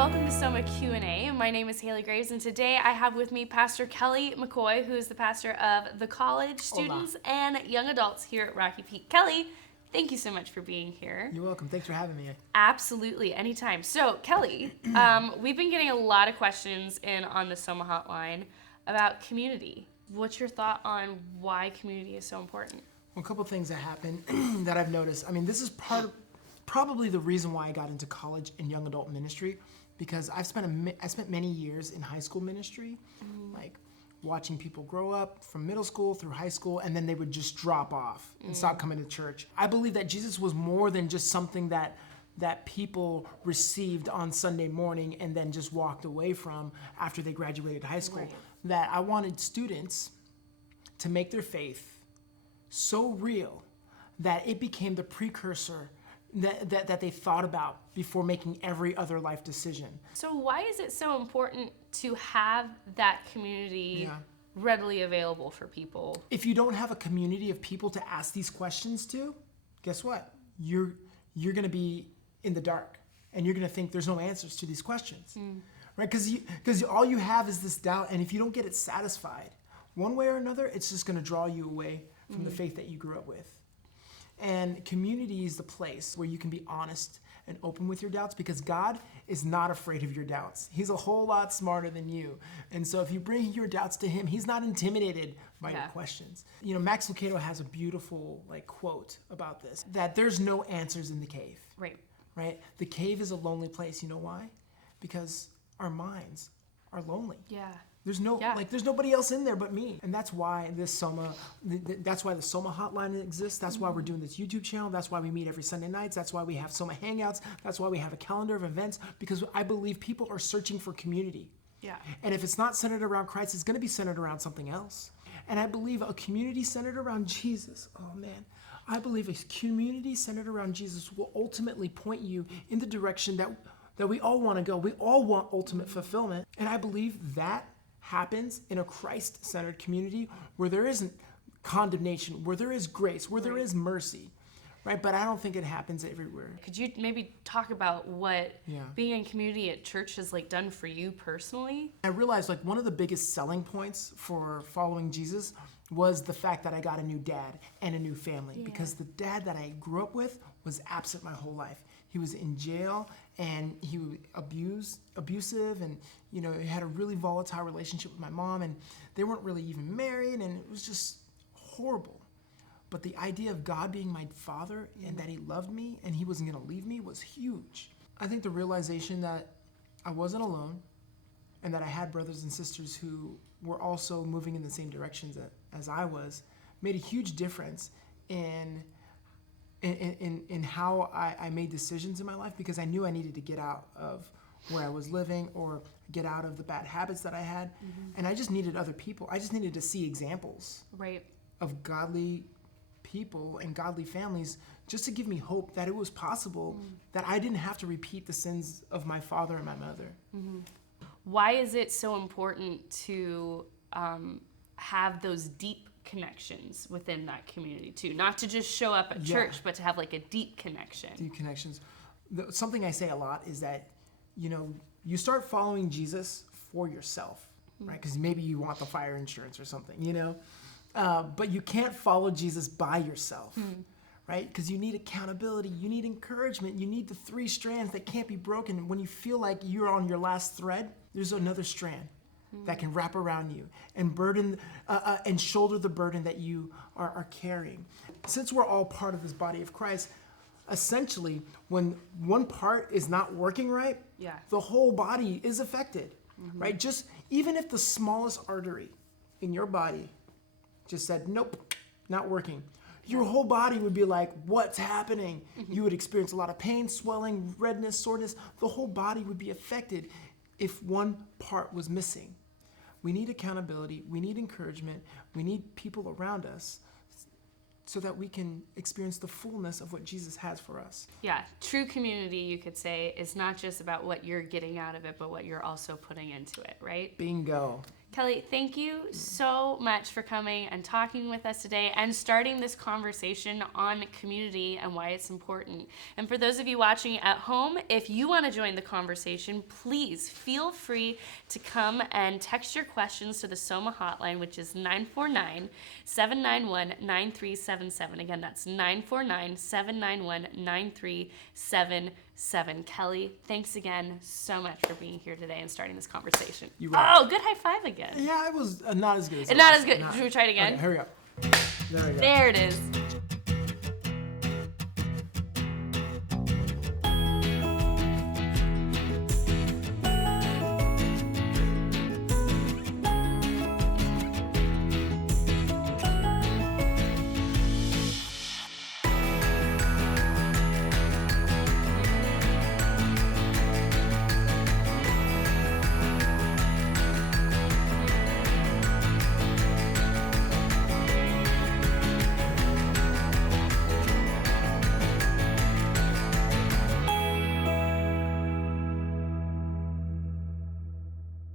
welcome to Soma Q&A. My name is HAILEY Graves, and today I have with me Pastor Kelly McCoy, who is the pastor of the college students and young adults here at Rocky Peak. Kelly, thank you so much for being here. You're welcome. Thanks for having me. Absolutely, anytime. So, Kelly, we've been getting a lot of questions in on the Soma hotline about community. What's your thought on why community is so important? Well, a couple things that happen that I've noticed. I mean, this is probably the reason why I got into college and young adult ministry, because I spent many years in high school ministry, like watching people grow up from middle school through high school, and then they would just drop off and stop coming to church. I believe that Jesus was more than just something that people received on Sunday morning and then just walked away from after they graduated high school. Right. That I wanted students to make their faith so real that it became the precursor that they thought about before making every other life decision. So why is it so important to have that community readily available for people? If you don't have a community of people to ask these questions to, guess what? You're going to be in the dark, and you're going to think there's no answers to these questions, right? Because all you have is this doubt, and if you don't get it satisfied, one way or another, it's just going to draw you away from the faith that you grew up with. And community is the place where you can be honest and open with your doubts, because God is not afraid of your doubts. He's a whole lot smarter than you. And so if you bring your doubts to him, he's not intimidated by your questions. You know, Max Lucado has a beautiful quote about this, that there's no answers in the cave. Right? The cave is a lonely place. You know why? Because our minds are lonely. There's nobody else in there but me. And that's why the Soma hotline exists. That's why we're doing this YouTube channel. That's why we meet every Sunday nights. That's why we have Soma hangouts. That's why we have a calendar of events, because I believe people are searching for community. And if it's not centered around Christ, it's going to be centered around something else. And I believe a community centered around Jesus, I believe a community centered around Jesus will ultimately point you in the direction that we all want to go. We all want ultimate fulfillment. And I believe that happens in a Christ-centered community where there isn't condemnation, where there is grace, where there is mercy, right? But I don't think it happens everywhere. Could you maybe talk about what being in community at church has done for you personally? I realized one of the biggest selling points for following Jesus was the fact that I got a new dad and a new family, because the dad that I grew up with was absent my whole life. He was in jail, and he was abusive, and he had a really volatile relationship with my mom, and they weren't really even married, and it was just horrible. But the idea of God being my father and that he loved me and he wasn't going to leave me was huge. I think the realization that I wasn't alone and that I had brothers and sisters who were also moving in the same directions as I was made a huge difference in how I made decisions in my life, because I knew I needed to get out of where I was living or get out of the bad habits that I had. And I just needed other people. I just needed to see examples of godly people and godly families, just to give me hope that it was possible, that I didn't have to repeat the sins of my father and my mother. Why is it so important to have those deep connections within that community too? Not to just show up at church, but to have a deep connection. Deep connections. Something I say a lot is that, you start following Jesus for yourself, right? Because maybe you want the fire insurance or something, but you can't follow Jesus by yourself, right? Because you need accountability, you need encouragement, you need the three strands that can't be broken. When you feel like you're on your last thread, there's another strand that can wrap around you and burden and shoulder the burden that you are carrying. Since we're all part of this body of Christ, essentially, when one part is not working right, the whole body is affected, right? Just even if the smallest artery in your body just said, nope, not working, your whole body would be like, what's happening? You would experience a lot of pain, swelling, redness, soreness. The whole body would be affected if one part was missing. We need accountability, we need encouragement, we need people around us so that we can experience the fullness of what Jesus has for us. Yeah, true community, you could say, is not just about what you're getting out of it, but what you're also putting into it, right? Bingo. Kelly, thank you so much for coming and talking with us today and starting this conversation on community and why it's important. And for those of you watching at home, if you want to join the conversation, please feel free to come and text your questions to the Soma hotline, which is 949-791-9377. Again, that's 949-791-9377. Kelly, thanks again so much for being here today and starting this conversation. Oh, good high five again. Yeah, it was not as good as Not as good. Should we try it again? Okay, here we go. There we go. There it is.